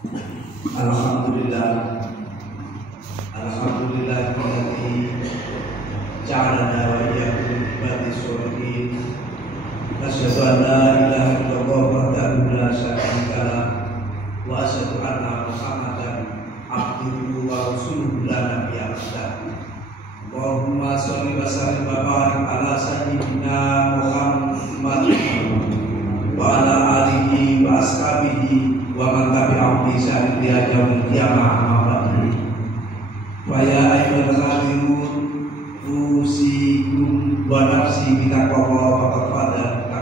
Alhamdulillah, alhamdulillahilladzi ja'alana wa iyyakum min ibadish sholihin. Asyhadu an la ilaha illallah wahdahu la syarika lah wa asyhadu anna Muhammadan abduhu wa rasuluhu la nabiyya ba'dahu. Allahumma sholli wa sallim wa barik ala sayyidina Muhammad wa ala alihi wa ashabihi wa man tabi'ahum bi ihsan ila yaumil qiyamah. Amma ba'du. Wa ya ayyuhal hadirin usikum wa nafsi bi taqwa faqad fadha.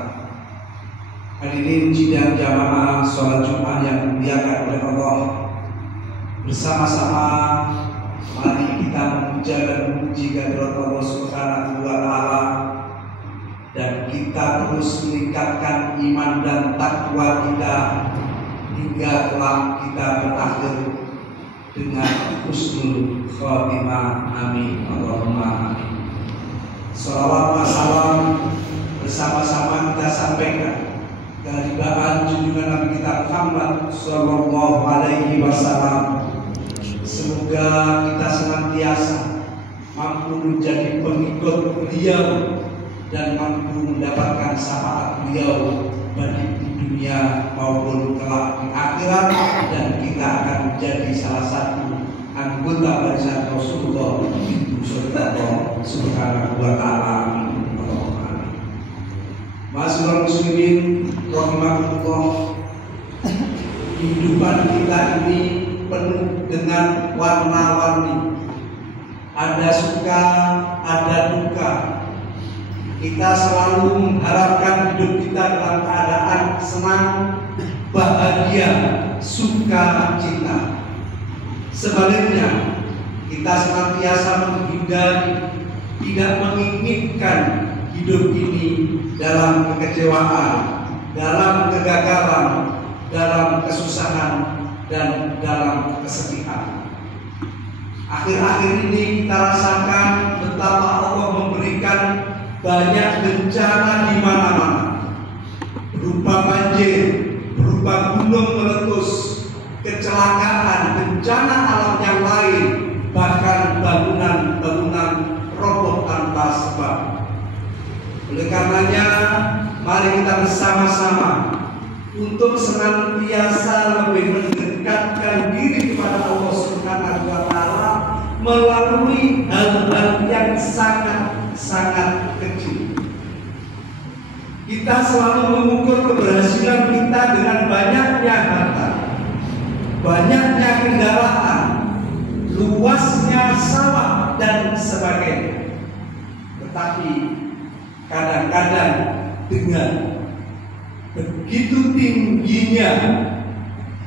Hadirin sidang jamaah salat Jumat yang dimuliakan oleh Allah, bersama-sama mari kita memuja dan memuji kehadirat Allah Subhanahu wa taala, dan kita terus meningkatkan iman dan takwa kita hingga kelak kita berakhir dengan husnul khotimah. Amin Allahumma amin. Shalawat wa salam bersama-sama kita sampaikan kehadiran junjungan Nabi kita Muhammad sallallahu alaihi wasallam. Semoga kita senantiasa mampu menjadi pengikut beliau dan mampu mendapatkan syafaat beliau baik di dunia maupun kelak di akhirat, dan kita akan menjadi salah satu anggota barisan Rasulullah itu sallallahu subhanahu wa ta'ala. Ma'asyiral muslimin rahimakumullah, kehidupan kita ini penuh dengan warna-warni. Ada suka, ada duka. Kita selalu mengharapkan hidup kita dalam keadaan senang, bahagia, suka, cinta. Sebaliknya, kita senantiasa menghindari, tidak menginginkan hidup ini dalam kekecewaan, dalam kegagalan, dalam kesusahan, dan dalam kesedihan. Akhir-akhir ini kita rasakan betapa Allah memberikan banyak bencana di mana-mana, berupa banjir, berupa gunung meletus, kecelakaan, bencana alam yang lain, bahkan bangunan-bangunan roboh tanpa sebab. Oleh karenanya, mari kita bersama-sama untuk senantiasa lebih mendekatkan diri kepada Allah Subhanahu wa taala melalui hal-hal yang sangat kecil. Kita selalu mengukur keberhasilan kita dengan banyaknya harta, banyaknya kendaraan, luasnya sawah, dan sebagainya. Tetapi kadang-kadang dengan begitu tingginya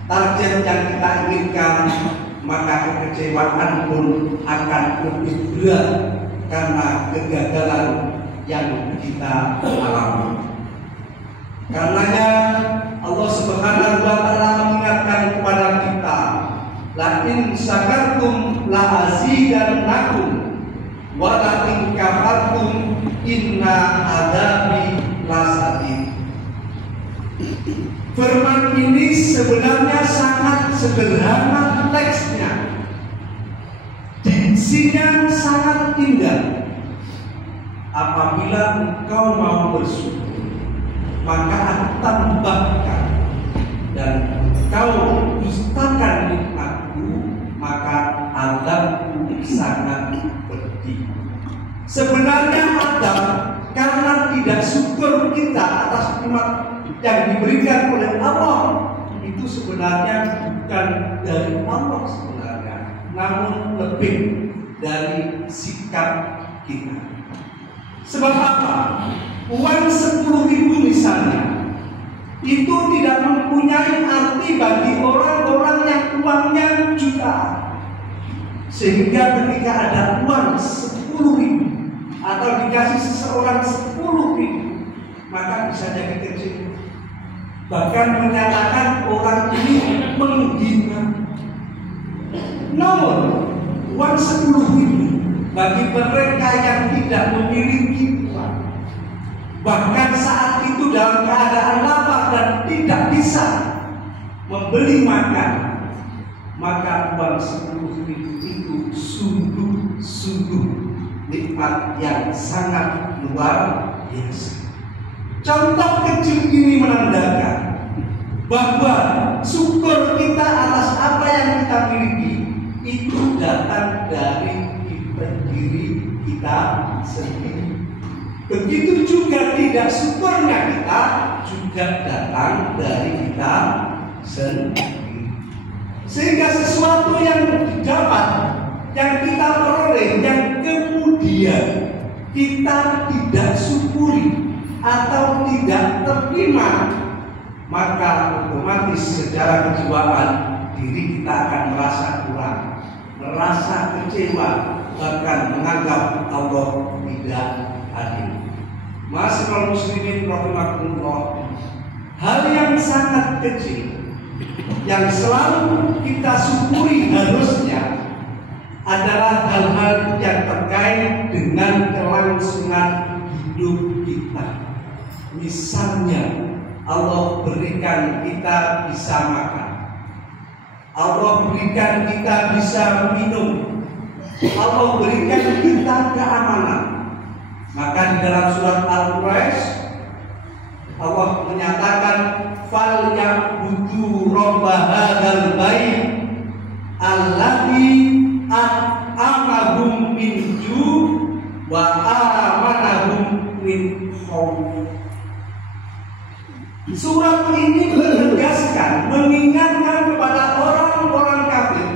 target yang kita inginkan, maka kekecewaan pun akan lebih berat karena kegagalan yang kita alami. Karenanya Allah Subhanahu wa taala mengingatkan kepada kita, la in syakartum la azidannakum wa la in kafartum inna adzabi lasadid. Firman ini sebenarnya sangat sederhana teksnya, diksinya sangat indah. Apabila engkau mau bersyukur, maka aku tambahkan, dan engkau dustakan nikmatku, maka azabku sangat pedih. Sebenarnya adab karena tidak syukur kita atas nikmat yang diberikan oleh Allah, itu sebenarnya bukan dari Allah sebenarnya, namun lebih dari sikap kita. Sebab apa? Uang 10.000 misalnya, itu tidak mempunyai arti bagi orang-orang yang uangnya jutaan. Sehingga ketika ada uang 10.000 atau dikasih seseorang 10.000, maka bisa jadi kecil. Bahkan menyatakan orang ini menghina. Namun uang 10.000 bagi mereka yang tidak memiliki uang, bahkan saat itu dalam keadaan lapar dan tidak bisa membeli makan, maka uang 10.000 itu sungguh-sungguh nikmat yang sangat luar biasa. Contoh kecil ini menandakan bahwa syukur kita atas apa yang kita miliki itu datang dari diri kita sendiri. Begitu juga tidak syukurnya kita juga datang dari kita sendiri. Sehingga sesuatu yang didapat, yang kita peroleh, yang kemudian kita tidak syukuri atau tidak terima, maka otomatis secara kejiwaan diri kita akan merasa kurang, merasa kecewa, bahkan menganggap Allah tidak adil. Ma'asyiral muslimin rahimakumullah, hal yang sangat kecil yang selalu kita syukuri harusnya adalah hal-hal yang terkait dengan kelangsungan hidup kita. Misalnya Allah berikan kita bisa makan, Allah berikan kita bisa minum, Allah berikan kita keamanan. Maka di dalam surat Al-Quraish Allah menyatakan fal ya'budu rabb hadzal bait alladzi at'amahum min ju' wa amanahum min khauf. Surat ini menegaskan, mengingatkan kepada orang-orang kafir,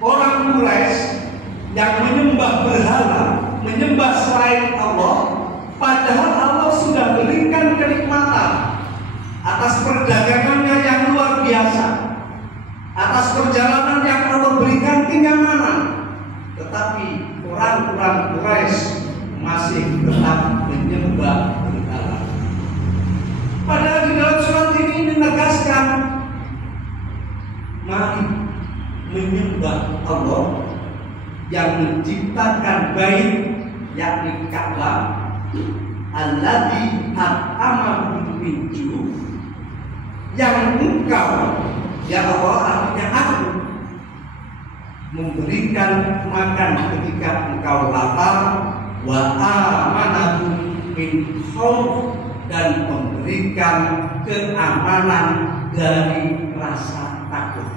orang Quraisy yang menyembah berhala, menyembah selain Allah, padahal Allah sudah berikan kenikmatan atas perdagangannya yang luar biasa, atas perjalanan yang Allah berikan kenyamanan, tetapi orang-orang Quraisy masih tetap menyembah berhala. Padahal di dalam surat ini menegaskan, mari menyembah Allah yang menciptakan bait, yakni Ka'bah, alladzi at'amahum min ju', yang engkau, ya Allah, artinya aku, memberikan makan ketika engkau lapar, wa amanahum min khauf, dan memberikan keamanan dari rasa takut.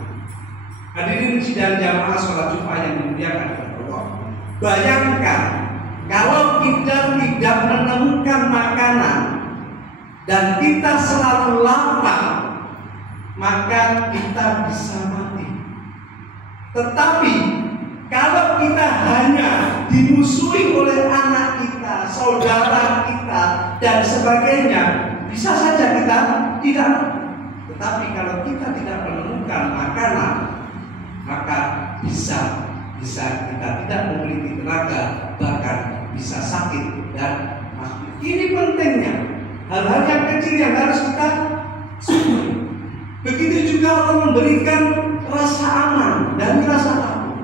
Hadirin sidang jamaah sholat Jumat yang dimuliakan oleh Allah, bayangkan kalau kita tidak menemukan makanan dan kita selalu lapar, maka kita bisa mati. Tetapi kalau kita hanya dimusuhi oleh anak kita, saudara kita, dan sebagainya, bisa saja kita tidak. Tetapi kalau kita tidak menemukan makanan, maka bisa kita tidak memiliki tenaga, bahkan bisa sakit dan mati. Ini pentingnya hal-hal yang kecil yang harus kita syukuri. Begitu juga Allah memberikan rasa aman dan rasa takut.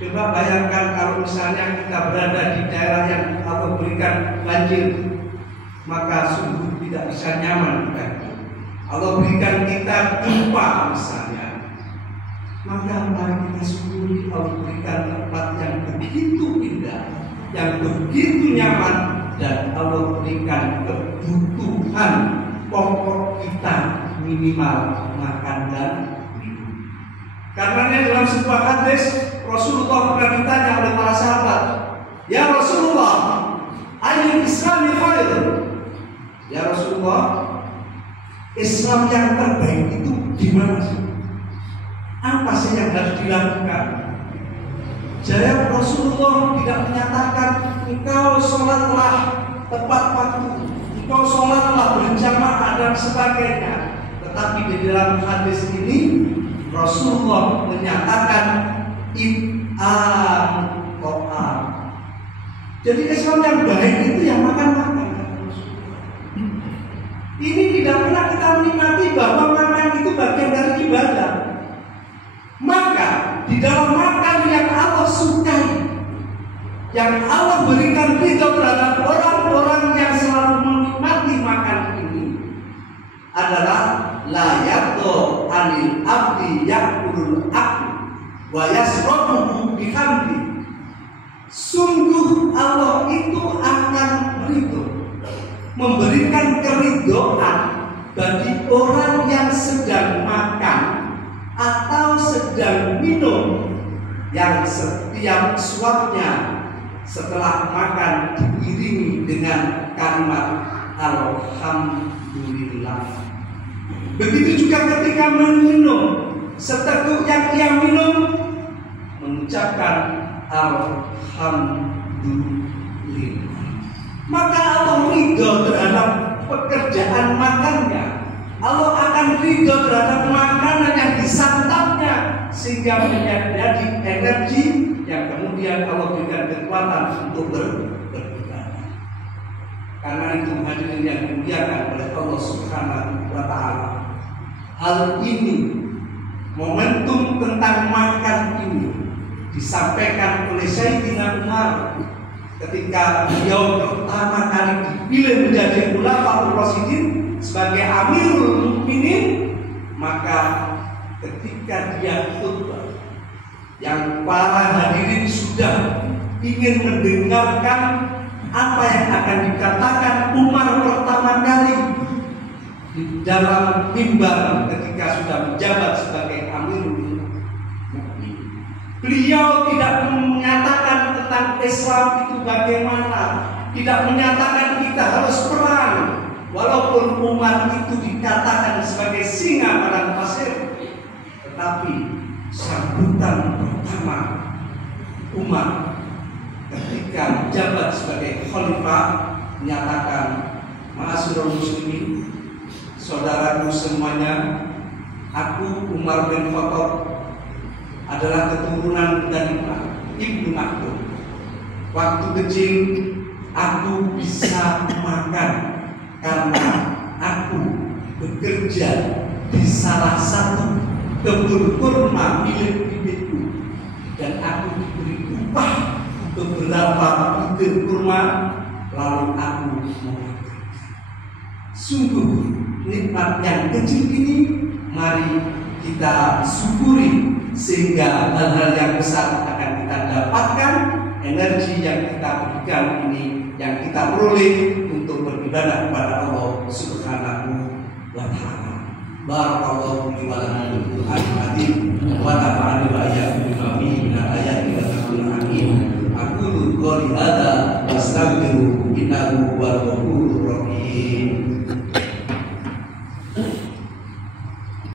Coba bayangkan kalau misalnya kita berada di daerah yang Allah berikan banjir, maka sungguh tidak bisa nyaman kita. Allah berikan kita gempa misalnya, maka mari kita syukuri Allah berikan tempat yang begitu indah, yang begitu nyaman, dan Allah berikan kebutuhan pokok kita, minimal makan dan minum. Karena dalam sebuah hadis Rasulullah pernah ditanya oleh para sahabat, ya Rasulullah, ayyul islami khair? Ya Rasulullah, Islam yang terbaik itu gimana sih? Apa sih yang harus dilakukan? Jawab Rasulullah tidak menyatakan engkau sholatlah tepat waktu, engkau sholatlah berjamaah dan sebagainya. Tetapi di dalam hadis ini Rasulullah menyatakan it'am ta'am. Jadi Islam yang baik itu yang makan-makan. Ini tidak pernah kita menikmati bahwa makan itu bagian dari ibadah. Maka di dalam makan yang Allah sukai, yang Allah berikan ridho terhadap orang-orang yang selalu menikmati makan ini adalah layak yardo anil abdi yakulul akli wa yasrobuhu bihamdi. Sungguh Allah itu akan ridho, memberikan keridhaan bagi orang yang sedang makan atau sedang minum, yang setiap suapnya setelah makan diiringi dengan kalimat alhamdulillah. Begitu juga ketika meminum, seteguk yang ia minum mengucapkan alhamdulillah. Maka Allah ridho terhadap pekerjaan makannya. Allah akan ridho terhadap makanan yang disantapnya, sehingga menjadi energi yang kemudian Allah berikan kekuatan untuk beribadah. Karena itu hadirin yang dimuliakan oleh Allah Subhanahu wa Ta'ala, hal ini, momentum tentang makan ini disampaikan oleh Sayyidina Umar ketika beliau pertama kali dipilih menjadi Khulafaur Rasyidin sebagai Amirul Mukminin. Maka ketika dia khutbah, yang para hadirin sudah ingin mendengarkan apa yang akan dikatakan Umar pertama kali di dalam mimbar ketika sudah menjabat sebagai Amirul Mukminin. Beliau tidak menyatakan tentang Islam itu bagaimana, tidak menyatakan kita harus perang, walaupun Umar itu dikatakan sebagai singa padang pasir. Tetapi sambutan pertama Umar ketika menjabat sebagai khalifah menyatakan, ma'asyiral muslimin, saudaraku semuanya, aku Umar bin Khattab adalah keturunan dari Ibnu Maktum. Waktu kecil aku bisa makan karena aku bekerja di salah satu kebun kurma milik bibiku, dan aku diberi upah beberapa butir kurma, lalu aku makan. Sungguh nikmat yang kecil ini mari kita syukuri, sehingga hal-hal yang besar akan kita dapatkan. Energi yang kita berikan ini, yang kita peroleh untuk beribadah kepada Allah Subhanahu wa Ta'ala. Barakallahu li wa lana bil Qur'anil azim wa nafa'ani wa iyyakum bima fihi min al-ayati wa dzikril hakim. Aqulu qouli hadza wa astaghfiru innahu huwal ghafurur rahim.